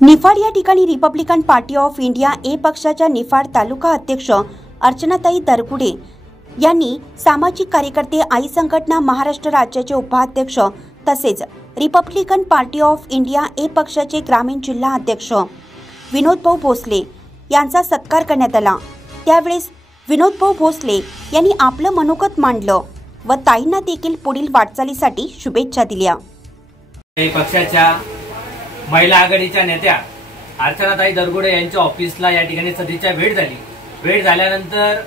निफाड या ठिकाणी Republican party of India ए पक्षाच्या निफाड तालुका अध्यक्ष अर्चनाताई दरगुडे यांनी सामाजिक कार्यकर्ते आई संघटना महाराष्ट्र राज्याचे उपाध्यक्ष तसेच रिपब्लिकन पार्टी ऑफ इंडिया ए पक्षाचे ग्रामीण जिल्हा अध्यक्ष विनोदभाऊ भोसले यांचा सत्कार करण्यात आला। त्यावेळेस विनोदभाऊ भोसले यांनी आपलं मनोगत मांडलं व ताईंना देखील पुढील वाटचालीसाठी शुभेच्छा दिल्या। पक्षाच्या महिला आघाडीच्या नेत्या अर्चनाताई दरगुडे यांच्या ऑफिसला या ठिकाणी सदिच्छा भेट झाली। भेट झाल्यानंतर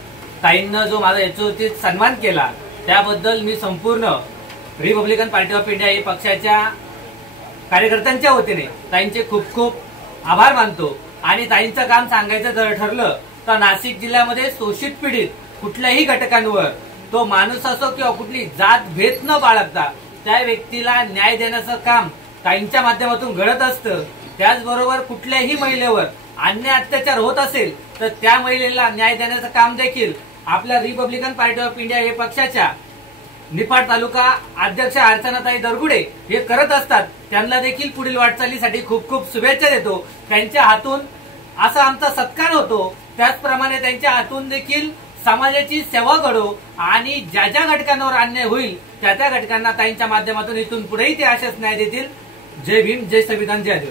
ताईंना जो माझा यथोचित सन्मान केला त्याबद्दल मी संपूर्ण रिपब्लिकन पार्टी ऑफ इंडिया या पक्षाच्या कार्यकर्त्यांच्या वतीने ताईंचे खूप खूप आभार मानतो। आणि ताईंचं काम सांगायचं जर ठरलं तर नाशिक जिल्ह्यामध्ये शोषित पीडित कुठल्याही घटकांवर तो माणूस असो किंवा कुठली जात भेद न बाळगता त्या व्यक्तीला न्याय देण्याचं काम ताईंच्या माध्यमातून घडत असतं। त्याचबरोबर कुठल्याही महिलेवर अन्याय अत्याचार होत असेल तर त्या महिलेला न्याय देण्याचं काम देखील आपल्या रिपब्लिकन पार्टी ऑफ इंडिया या पक्षाच्या निफाड तालुका अध्यक्ष अर्चनाताई दरगुडे हे करत असतात। त्यांना देखील पुढील वाटचालीसाठी खूप खूप शुभेच्छा देतो। त्यांच्या हातून असा आमचा सत्कार होतो, त्याचप्रमाणे त्यांच्या हातून देखील समाजाची सेवा घडो आणि ज्या ज्या घटकांवर अन्याय होईल त्या त्या घटकांना ताईंच्या माध्यमातून इथून पुढेही ते असेच न्याय देतील। जय भीम, जय संविधान, जय आदिवासी।